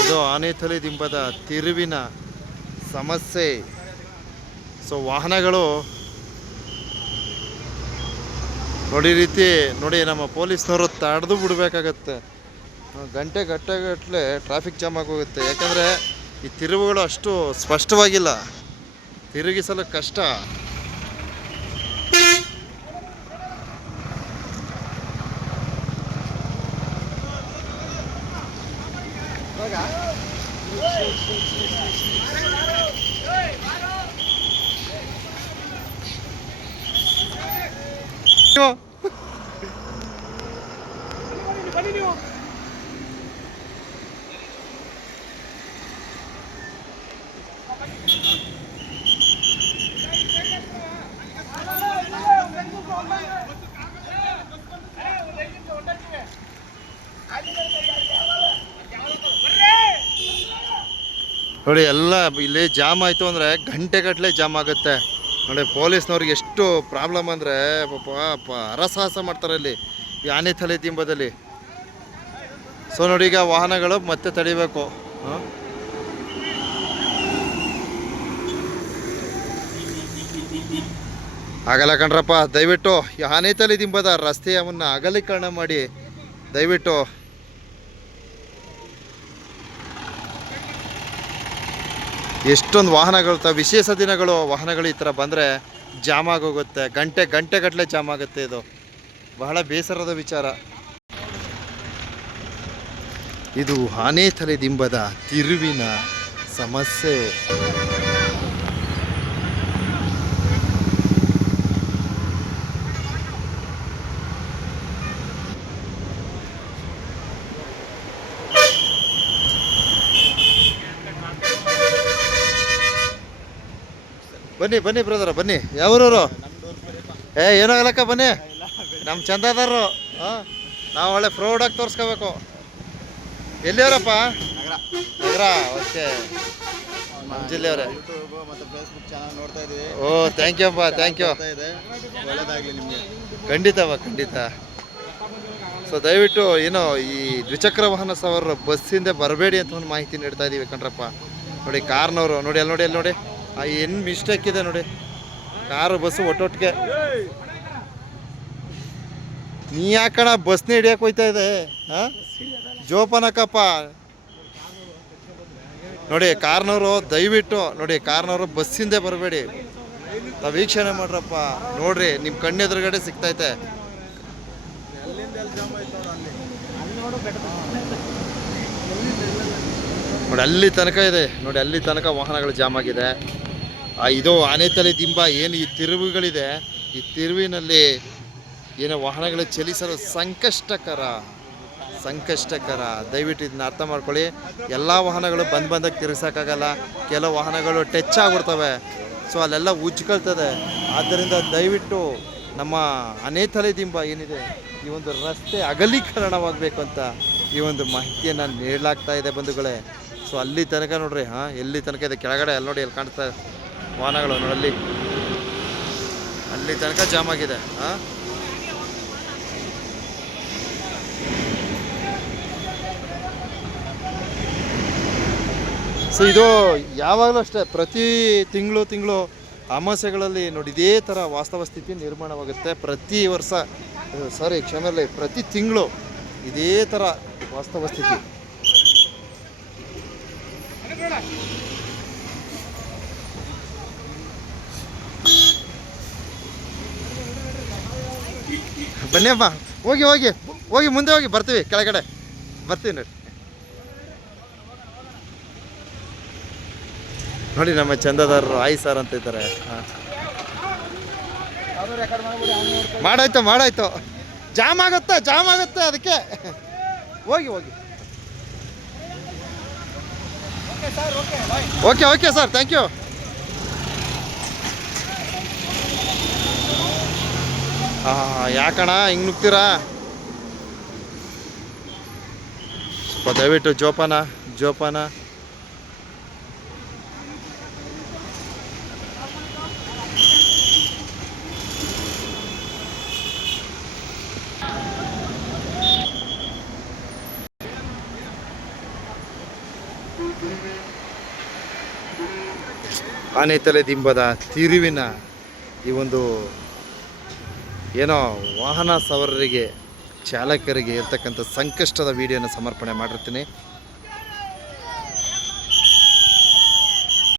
ಇದು ಆನೆತಲೆ ದಿಂಬದ ತಿರುವಿನ ಸಮಸ್ಯೆ. ಸೊ ವಾಹನಗಳು ನೋಡಿ ರೀತಿ, ನೋಡಿ ನಮ್ಮ ಪೊಲೀಸ್ನವರು ತಡೆದು ಬಿಡಬೇಕಾಗತ್ತೆ. ಗಂಟೆ ಗಟ್ಟೆಗಟ್ಟಲೆ ಟ್ರಾಫಿಕ್ ಜಾಮ್ ಆಗೋಗುತ್ತೆ. ಯಾಕಂದರೆ ಈ ತಿರುವುಗಳು ಅಷ್ಟು ಸ್ಪಷ್ಟವಾಗಿಲ್ಲ. ತಿರುಗಿಸಲು ಕಷ್ಟ. જો. ನೋಡಿ, ಎಲ್ಲ ಇಲ್ಲಿ ಜಾಮ್ ಆಯಿತು ಅಂದರೆ ಗಂಟೆಗಟ್ಟಲೆ ಜಾಮ್ ಆಗುತ್ತೆ. ನೋಡಿ, ಪೊಲೀಸ್ನವ್ರಿಗೆ ಎಷ್ಟು ಪ್ರಾಬ್ಲಮ್ ಅಂದರೆ, ಪಾಪ ಅರಸಾಹಸ ಮಾಡ್ತಾರೆ ಇಲ್ಲಿ ಆನೆ ತಲೆ ದಿಂಬದಲ್ಲಿ. ಸೊ ನೋಡಿ, ಈಗ ವಾಹನಗಳು ಮತ್ತೆ ತಡಿಬೇಕು. ಆಗಲ್ಲ ಕಣ್ರಪ್ಪ, ದಯವಿಟ್ಟು ಆನೆ ತಲೆ ದಿಂಬದ ರಸ್ತೆಯವನ್ನು ಅಗಲೀಕರಣ ಮಾಡಿ. ದಯವಿಟ್ಟು ಎಷ್ಟೊಂದು ವಾಹನಗಳು ತ ವಿಶೇಷ ದಿನಗಳು ವಾಹನಗಳು ಈ ಥರ ಬಂದರೆ ಜಾಮ್ ಆಗೋಗುತ್ತೆ. ಗಂಟೆ ಗಂಟೆಗಟ್ಟಲೆ ಜಾಮ್ ಆಗುತ್ತೆ ಇದು. ಬಹಳ ಬೇಸರದ ವಿಚಾರ. ಇದು ಆನೆ ತಲೆ ದಿಂಬದ ತಿರುವಿನ ಸಮಸ್ಯೆ. ಬನ್ನಿ ಬನ್ನಿ ಬ್ರದರ ಬನ್ನಿ. ಯಾವ್ರವರು ಏ ಏನಾಗಲಕ್ಕ ಬನ್ನಿ? ನಮ್ಮ ಚಂದದಾರರು ಹಾಂ ನಾವು ಒಳ್ಳೆ ಪ್ರೌಡಾಗಿ ತೋರಿಸ್ಕೋಬೇಕು. ಎಲ್ಲಿಯವರಪ್ಪ? ನಗರ. ಓಕೆ ನಮ್ಮ ಜಿಲ್ಲೆಯವರೇ ಯೂಟ್ಯೂಬ್ ಮತ್ತು ಫೇಸ್ಬುಕ್ ಚಾನಲ್ ನೋಡ್ತಾ ಇದೀವಿ. ಓ ಥ್ಯಾಂಕ್ ಯು ಅಪ್ಪ ಥ್ಯಾಂಕ್ ಯು ಒಳ್ಳೇದಾಗ್ಲಿ ನಿಮಗೆ. ಖಂಡಿತವ ಖಂಡಿತ. ಸೊ ದಯವಿಟ್ಟು ಏನೋ ಈ ದ್ವಿಚಕ್ರ ವಾಹನ ಸವಾರರು ಬಸ್ಸಿಂದ ಬರಬೇಡಿ ಅಂತ ಒಂದು ಮಾಹಿತಿ ನೀಡ್ತಾ ಇದ್ದೀವಿ ಕಣ್ರಪ್ಪ. ನೋಡಿ ಕಾರ್ನವರು ನೋಡಿ ಅಲ್ಲಿ ನೋಡಿ ಅಲ್ಲಿ ನೋಡಿ. ಏನು ಮಿಸ್ಟೇಕ್ ಇದೆ ನೋಡಿ. ಕಾರು ಬಸ್ಸು ಒಟ್ಟೊಟ್ಟಿಗೆ. ನೀ ಯಾಕಣ ಬಸ್ನ ಹಿಡಿಯಕ್ಕೆ ಹೋಯ್ತಾ ಇದೆ? ಹಾಂ ಜೋಪಾನಕ್ಕಪ್ಪ. ನೋಡಿ, ಕಾರ್ನವರು, ದಯವಿಟ್ಟು ನೋಡಿ, ಕಾರ್ನವರು ಹಿಂದೆ ಬರಬೇಡಿ. ನಾವು ವೀಕ್ಷಣೆ ಮಾಡ್ರಪ್ಪ. ನೋಡ್ರಿ ನಿಮ್ಮ ಕಣ್ಣೆದುರುಗಡೆ ಸಿಗ್ತೈತೆ ನೋಡಿ, ಅಲ್ಲಿ ತನಕ ಇದೆ. ನೋಡಿ, ಅಲ್ಲಿ ತನಕ ವಾಹನಗಳು ಜಾಮ್ ಆಗಿದೆ. ಇದು ಆನೆತಲೆ ದಿಂಬ ಏನು ಈ ತಿರುವುಗಳಿದೆ. ಈ ತಿರುವಿನಲ್ಲಿ ಏನೋ ವಾಹನಗಳು ಚಲಿಸಲು ಸಂಕಷ್ಟಕರ ಸಂಕಷ್ಟಕರ. ದಯವಿಟ್ಟು ಇದನ್ನ ಅರ್ಥ ಮಾಡ್ಕೊಳ್ಳಿ. ಎಲ್ಲ ವಾಹನಗಳು ಬಂದ್ ಬಂದಾಗ ತಿರ್ಸೋಕ್ಕಾಗಲ್ಲ ಕೆಲವು ವಾಹನಗಳು ಟಚ್ ಆಗ್ಬಿಡ್ತವೆ. ಸೊ ಅಲ್ಲೆಲ್ಲ ಉಜ್ಕೊಳ್ತದೆ. ಆದ್ದರಿಂದ ದಯವಿಟ್ಟು ನಮ್ಮ ಅನೇತಲೆ ದಿಂಬ ಏನಿದೆ, ಈ ಒಂದು ರಸ್ತೆ ಅಗಲೀಕರಣವಾಗಬೇಕು ಅಂತ ಈ ಒಂದು ಮಾಹಿತಿಯನ್ನು ನೀಡಲಾಗ್ತಾ ಇದೆ ಬಂಧುಗಳೇ. ಸೊ ಅಲ್ಲಿ ತನಕ ನೋಡ್ರಿ, ಹಾಂ, ಎಲ್ಲಿ ತನಕ ಇದೆ? ಕೆಳಗಡೆ, ಅಲ್ಲಿ ನೋಡಿ, ಎಲ್ಲಿ ಕಾಣಿಸ್ತಾ ವಾಹನಗಳು ನೋಡಲ್ಲಿ ಅಲ್ಲಿ ತನಕ ಜಾಮ್ ಆಗಿದೆ ಹಾಂ ಸೊ ಇದು ಯಾವಾಗಲೂ ಅಷ್ಟೇ, ಪ್ರತಿ ತಿಂಗಳು ತಿಂಗಳು ಅಮಾಸೆಗಳಲ್ಲಿ ನೋಡಿ, ಇದೇ ಥರ ವಾಸ್ತವ ಸ್ಥಿತಿ ನಿರ್ಮಾಣವಾಗುತ್ತೆ. ಪ್ರತಿ ವರ್ಷ ಸಾರಿ ಕ್ಷಮೆಯಲ್ಲಿ, ಪ್ರತಿ ತಿಂಗಳು ಇದೇ ಥರ ವಾಸ್ತವ ಸ್ಥಿತಿ. ಬನ್ನಿ ಅಮ್ಮ ಹೋಗಿ ಹೋಗಿ ಹೋಗಿ ಮುಂದೆ ಹೋಗಿ ಬರ್ತೀವಿ ಕೆಳಗಡೆ ಬರ್ತೀವಿ ನೋಡಿ ನೋಡಿ ನಮ್ಮ ಚಂದದಾರರು ಆಯ್ ಸರ್ ಅಂತ ಇದ್ದಾರೆ ಮಾಡಾಯ್ತು ಮಾಡಾಯ್ತು ಜಾಮ್ ಆಗುತ್ತೆ ಜಾಮ್ ಆಗುತ್ತೆ ಅದಕ್ಕೆ ಹೋಗಿ ಹೋಗಿ okay okay sir thank you ಯಾಕಣ ಹಿಂಗೆ ನುಗ್ತೀರಾ? ಸ್ವಲ್ಪ ದಯವಿಟ್ಟು ಜೋಪಾನ ಜೋಪಾನ. ಆನೆ ತಲೆ ದಿಂಬದ ತಿರುವಿನ ಈ ಒಂದು ಏನೋ ವಾಹನ ಸವಾರರಿಗೆ ಚಾಲಕರಿಗೆ ಇರ್ತಕ್ಕಂಥ ಸಂಕಷ್ಟದ ವಿಡಿಯೋನ ಸಮರ್ಪಣೆ ಮಾಡಿರ್ತೀನಿ.